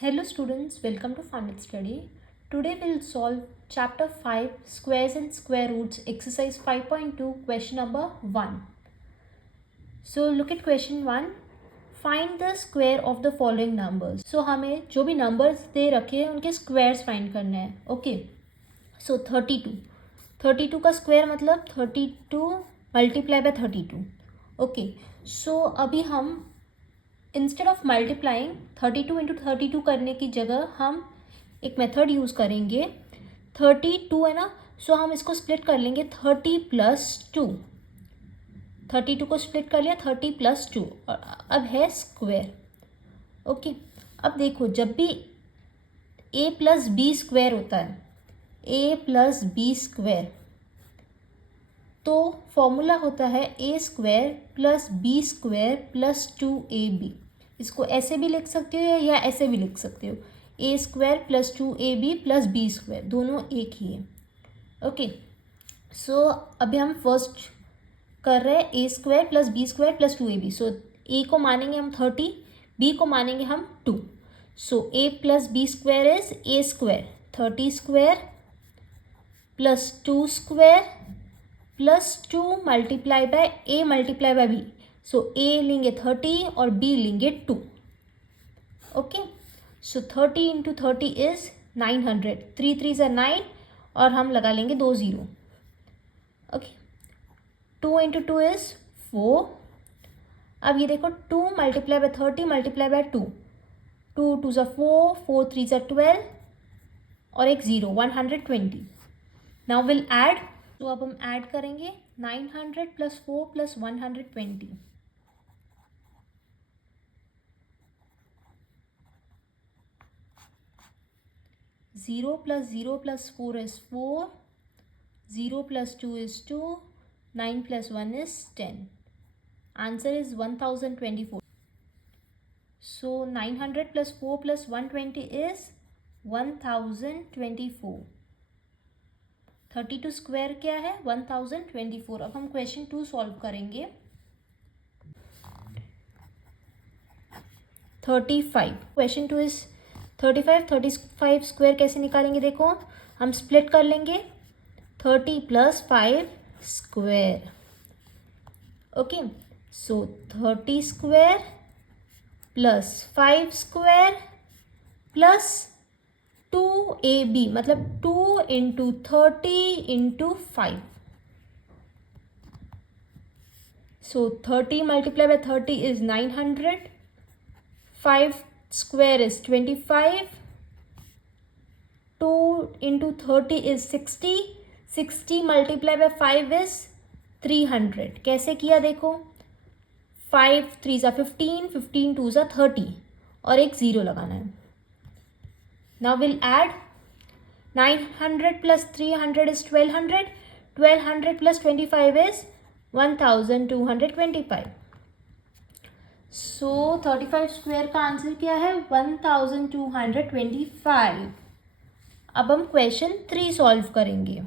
Hello students, welcome to Fun Study. Today we'll solve chapter 5 squares and square roots exercise 5.2 question number 1. So look at question 1. Find the square of the following numbers. So हमें जो भी numbers दे रखे हैं उनके squares find करने हैं. Okay. So 32 का square मतलब 32 multiply by 32. Okay. So अभी हम इंस्टेड ऑफ मल्टीप्लाइंग 32 इंटू 32 करने की जगह हम एक मेथड यूज़ करेंगे. 32 है ना, सो हम इसको स्प्लिट कर लेंगे 30 प्लस 2. 32 को स्प्लिट कर लिया 30 प्लस 2 और अब है स्क्वायर. ओके, अब देखो जब भी a प्लस बी स्क्वायर होता है, a प्लस बी स्क्वायर, तो फॉर्मूला होता है A square plus B square plus 2ab. इसको ऐसे भी लिख सकते हो या ऐसे भी लिख सकते हो. A square plus 2ab plus B square दोनों एक ही है. ओके, सो अभी हम फर्स्ट कर रहे हैं A square plus B square plus 2ab. So A को मानेंगे हम 30, बी को मानेंगे हम 2. So A plus B square is A square 30 square plus 2 square plus 2 multiply by A multiply by B. So A लेंगे 30 और बी लेंगे 2. Okay, so 30 into 30 is 900. 3 3 are 9 और हम लगा लेंगे 2 0. Okay, 2 into 2 is 4. अब ये देखो 2 multiply bye 30 multiply by 2. 2 2 are 4, 4 3 are 12 और एक 0, 120. Now will add. तो अब हम ऐड करेंगे 900 plus 4 plus 120. 0 plus 0 plus 4 is 4. 0 plus 2 is 2. 9 plus 1 is 10. Answer is 1024. So 900 plus 4 plus 120 is 1024. 32 square क्या है 1024. अब हम क्वेश्चन 2 सॉल्व करेंगे. 35. क्वेश्चन 2 इज 35 स्क्वायर कैसे निकालेंगे. देखो हम स्प्लिट कर लेंगे 30 plus 5 square. Okay, so 30 square plus 5 square plus 2ab मतलब 2 into 30 into 5. So 30 multiply by 30 is 900. 5 square is 25. 2 into 30 is 60. 60 multiplied by 5 is 300. कैसे किया देखो, 5 3s are 15, 15 2s are 30 और एक 0 लगाना है. Now we'll add 900 plus 300 is 1200. 1200 plus 25 is 1225. So 35 square का answer क्या है 1225. अब हम क्वेश्चन 3 सॉल्व करेंगे.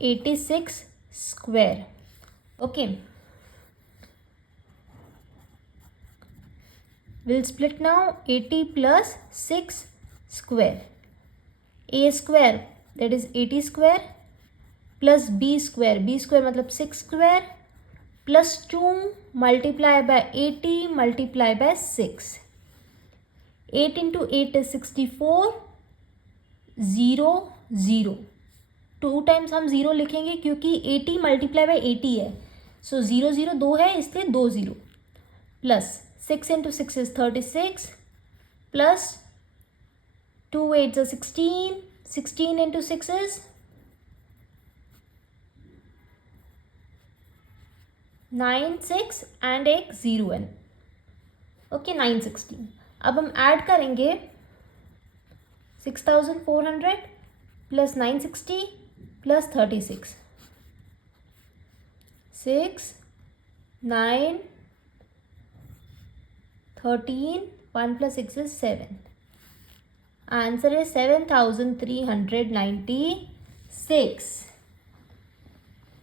86 square. Okay, will split now 80 plus 6 square. A square that is 80 square plus B square मतलब 6 square plus 2 multiply by 80 multiply by 6. 8 into 8 is 64. 0 0 2 times हम 0 लिखेंगे क्योंकि 80 मल्टीप्लाई बाय 80 है. सो 0 0 2 है इसलिए 2 0 plus 6 into 6 is 36 plus 2 8 is 16. 16 into 6 is 9 6 and एक 0 है. Okay, 916. अब हम ऐड करेंगे 6400 plus 960 plus 36. 6 9 13 1 plus 6 is 7. Answer is 7396.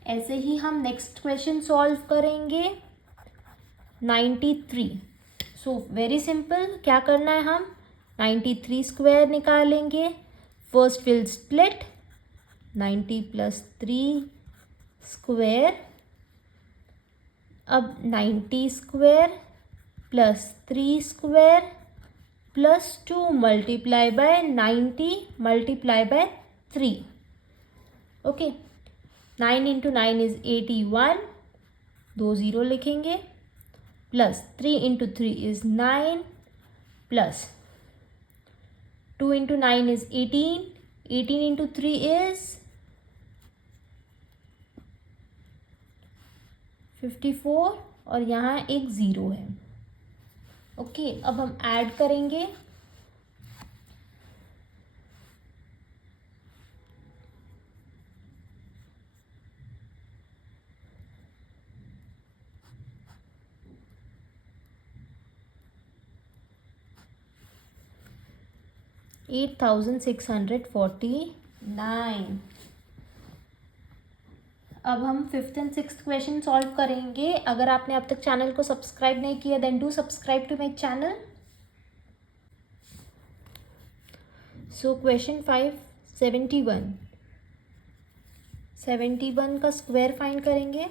ऐसे ही हम नेक्स्ट क्वेश्चन सॉल्व करेंगे. 93। सो वेरी सिंपल, क्या करना है, हम 93 स्क्वायर निकालेंगे। First will split 90 plus 3 square. अब 90 square plus 3 square plus 2 multiply bye 90 multiply by 3। Okay, 9 into 9 is 81, 2 0 लिखेंगे, plus 3 into 3 is 9, plus 2 into 9 is 18, 18 into 3 is 54 और यहाँ एक ज़ीरो है। ओके, अब हम ऐड करेंगे। $8,649। अब हम fifth and sixth question solve करेंगे। अगर आपने अब तक चैनल को सब्सक्राइब नहीं किया then do subscribe to my channel. So question 5, 71 का स्क्वायर फाइंड करेंगे।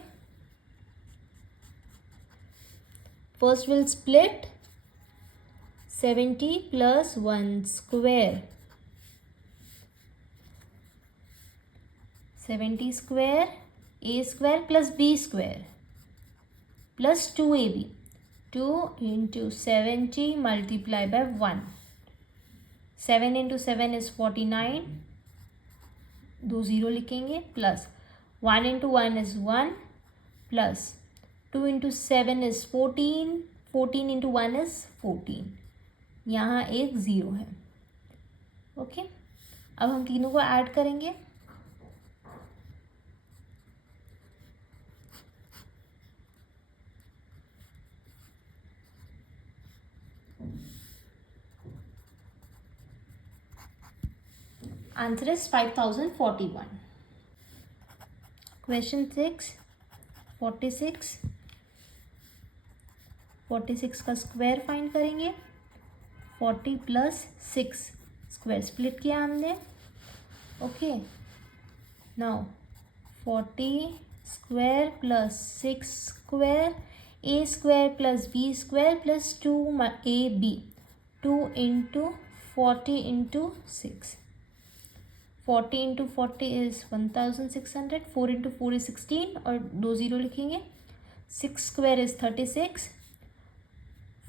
First will split 70 plus 1 square, 70 square a square plus b square plus 2ab, 2 into 70 multiply by 1, 7 into 7 is 49, 2 0 लिखेंगे, plus 1 into 1 is 1, plus 2 into 7 is 14, 14 into 1 is 14, यहाँ एक zero है। Okay, अब हम तीनों को ऐड करेंगे। Answer is 5041। क्वेश्चन 6, 46 का स्क्वायर फाइंड करेंगे। 40 प्लस 6 स्क्वायर स्प्लिट किया हमने। Okay, now 40 square plus 6 square, a square plus b square plus 2ab, 2 into 40 into 6, 40 into 40 is 1600, 4 into 4 is 16 और 2 0 लिखेंगे। 6 स्क्वायर इज 36,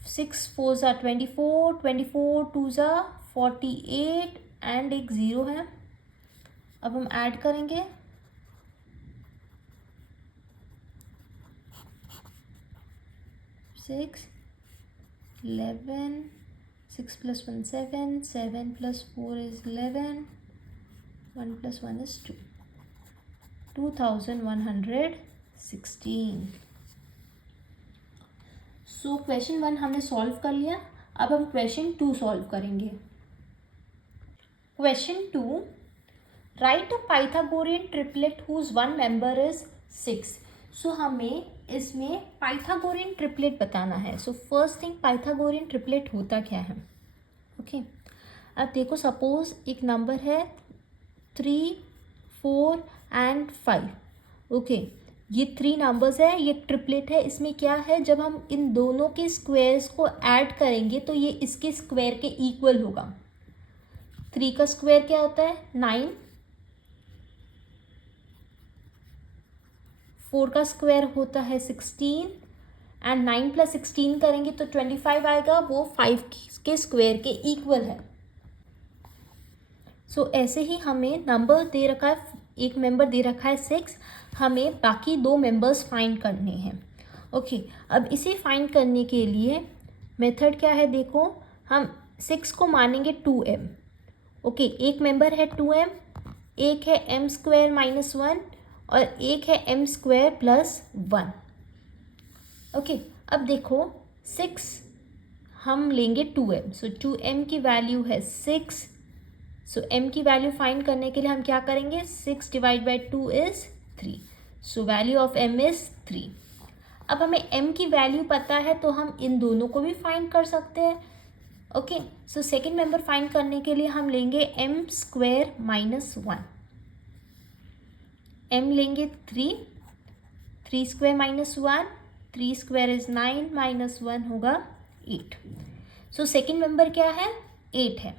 6 4 ज़ा 24, 24 2 ज़ा 48 एंड एक ज़ीरो है। अब हम ऐड करेंगे। Six 11, 6 plus 1 7, 7 plus 4 is 11, 1 plus 1 is 2, 2116। So question 1 हमने सॉल्व कर लिया। अब हम क्वेश्चन 2 सॉल्व करेंगे। Question 2, write a Pythagorean triplet whose one member is 6। So हमें इसमें पाइथागोरियन ट्रिपलेट बताना है। So first thing, Pythagorean triplet होता क्या है। ओके, अब देखो, सपोज एक नंबर है 3, 4 एंड 5। ओके, ये 3 नंबर्स है, ये ट्रिपलेट है। इसमें क्या है, जब हम इन दोनों के स्क्वायर्स को ऐड करेंगे तो ये इसके स्क्वायर के इक्वल होगा। 3 का स्क्वायर क्या होता है, 9, 4 का स्क्वायर होता है 16 एंड 9 प्लस 16 करेंगे तो 25 आएगा, वो 5 के स्क्वायर के इक्वल है। सो ऐसे ही हमें नंबर दे रखा है, एक मेंबर दे रखा है 6, हमें बाकी 2 मेंबर्स फाइंड करने हैं। ओके, अब इसे फाइंड करने के लिए मेथड क्या है, देखो, हम 6 को मानेंगे 2m। ओके, एक मेंबर है 2m, एक है m स्क्वायर माइनस 1 और एक है m स्क्वायर प्लस 1। ओके, अब देखो 6 हम लेंगे 2m, सो 2m की वैल्यू है 6। सो m की वैल्यू फाइंड करने के लिए हम क्या करेंगे, 6 divide by 2 is 3, so value of m is 3। अब हमें m की वैल्यू पता है तो हम इन दोनों को भी फाइंड कर सकते हैं. ओके, सो सेकेंड मेंबर फाइंड करने के लिए हम लेंगे m स्क्वायर माइनस 1. m लेंगे 3 square minus 1, 3 square is 9 minus 1 होगा 8. सो सेकेंड मेंबर क्या है? 8 है.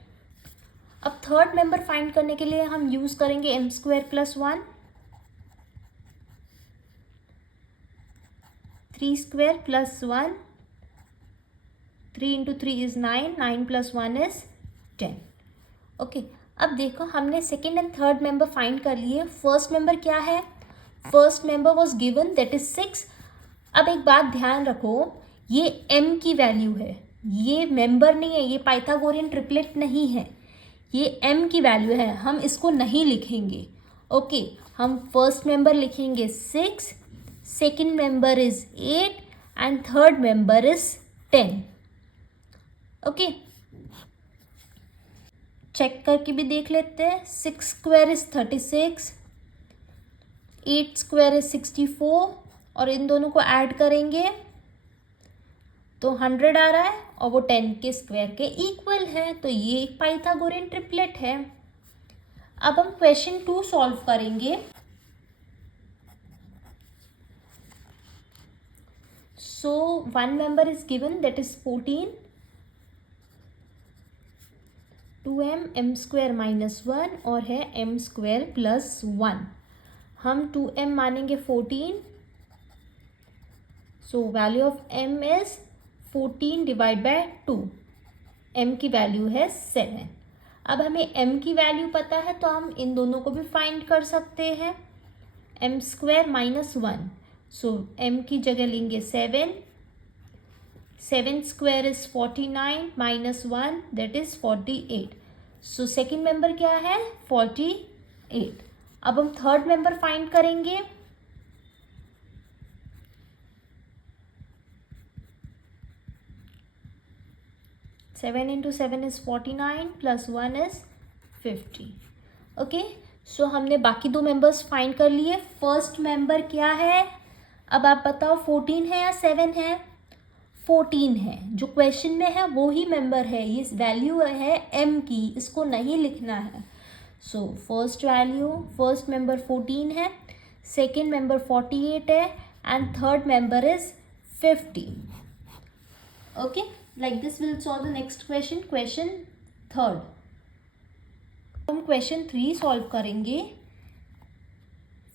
अब थर्ड मेंबर फाइंड करने के लिए हम यूज करेंगे m square plus 1. 3 square plus 1, 3 into 3 is 9, 9 plus 1 is 10. Okay, अब देखो हमने second and third member find कर लिए. फर्स्ट मेंबर क्या है? First member was given that is 6. अब एक बात ध्यान रखो, ये m की वैल्यू है, ये मेंबर नहीं है, ये पाइथागोरियन ट्रिपलेट नहीं है, ये m की वैल्यू है. हम इसको नहीं लिखेंगे. ओके, हम फर्स्ट मेंबर लिखेंगे 6, second member is 8 and third member is 10. Okay, check करके भी देख लेते हैं. 6 स्क्वायर इज 36, 8 स्क्वायर इज 64 और इन दोनों को ऐड करेंगे तो 100 आ रहा है और वो 10 के स्क्वायर के इक्वल है. तो ये एक पाइथागोरियन ट्रिपलेट है. अब हम क्वेश्चन 2 सॉल्व करेंगे. So one member is given that is 14. 2m m square minus 1 और है m स्क्वायर प्लस 1. हम 2m मानेंगे 14. So value of m is 14 divide by 2. m की वैल्यू है 7. अब हमें m की वैल्यू पता है तो हम इन दोनों को भी फाइंड कर सकते हैं. m square minus 1, so m की जगह लेंगे 7. 7 square is 49 minus 1 that is 48. So second member क्या है? 48. अब हम थर्ड मेंबर फाइंड करेंगे. Seven into 7 is 49 plus 1 is 50. Okay, so हमने बाकी दो मेंबर्स फाइंड कर लिए. फर्स्ट मेंबर क्या है? अब आप बताओ 14 है या 7 है? 14 है. जो क्वेश्चन में है वो ही मेंबर है. ये वैल्यू है m की, इसको नहीं लिखना है. So first value, first member 14 है, सेकेंड मेंबर 48 है and third member is 50. Okay, like this will solve the next question. Question third. हम क्वेश्चन 3 सॉल्व करेंगे.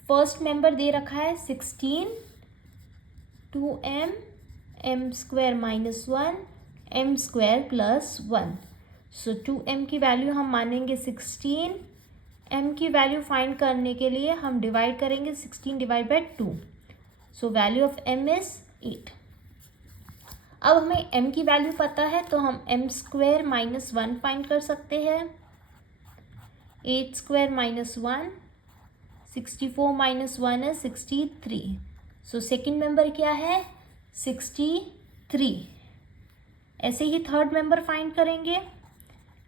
फर्स्ट मेंबर दे रखा है 16, 2m m square minus 1 m square plus 1. So 2m की value हम मानेंगे 16. m की value find करने के लिए हम डिवाइड करेंगे 16 divide by 2. So value of m is 8. अब हमें m की वैल्यू पता है तो हम m स्क्वायर माइनस 1 फाइंड कर सकते हैं. 8 स्क्वायर माइनस 1, 64 माइनस 1 है 63. सो सेकेंड मेंबर क्या है? 63. ऐसे ही थर्ड मेंबर फाइंड करेंगे.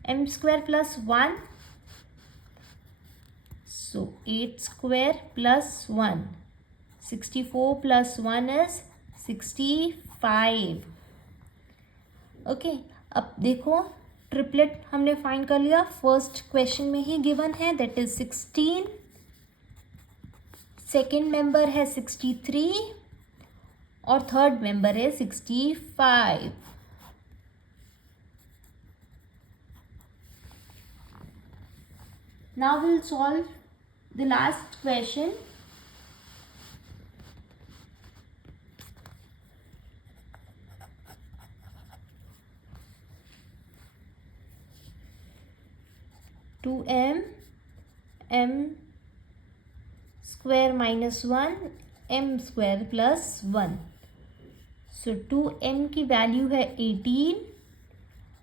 m square plus 1, so 8 square plus 1, 64 plus 1 is 65. Okay, अब देखो ट्रिपलेट हमने फाइंड कर लिया. फर्स्ट क्वेश्चन में ही गिवन है दैट इज 16. सेकेंड मेंबर है 63 और थर्ड मेंबर है 65. Now we'll solve the last question. Two m square minus 1 m square plus 1. So 2m की वैल्यू है 18.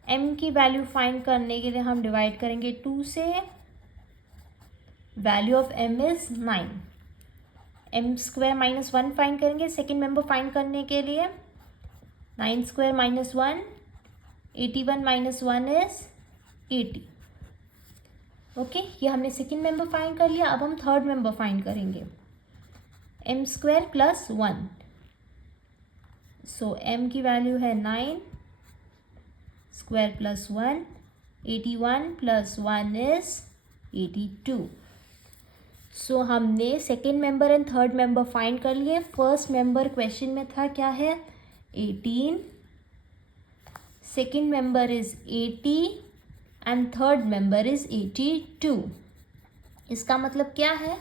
m की वैल्यू फाइंड करने के लिए हम डिवाइड करेंगे 2 से. Value of m is 9. m square minus 1 find करेंगे सेकेंड मेंबर फाइंड करने के लिए. 9 square minus 1, 81 minus 1 is 80. Okay, ये हमने सेकेंड मेंबर फाइंड कर लिया. अब हम थर्ड मेंबर फाइंड करेंगे. m square plus 1, so m की वैल्यू है 9 स्क्वायर प्लस 1, 81 प्लस 1 इज 82। सो हमने second member and third member find कर लिए। फर्स्ट मेंबर क्वेश्चन में था क्या है 18, second member is 80 and third member is 82। इसका मतलब क्या है,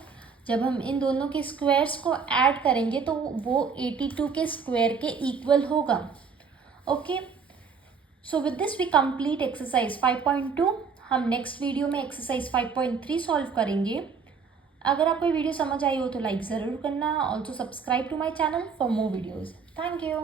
जब हम इन दोनों के स्क्वायर्स को ऐड करेंगे तो वो 82 के स्क्वायर के इक्वल होगा। Okay, so with this we complete exercise 5.2। हम नेक्स्ट वीडियो में एक्सरसाइज 5.3 सॉल्व करेंगे। अगर आपको ये वीडियो समझ आई हो तो लाइक ज़रूर करना। Also subscribe to my channel for more videos. Thank you.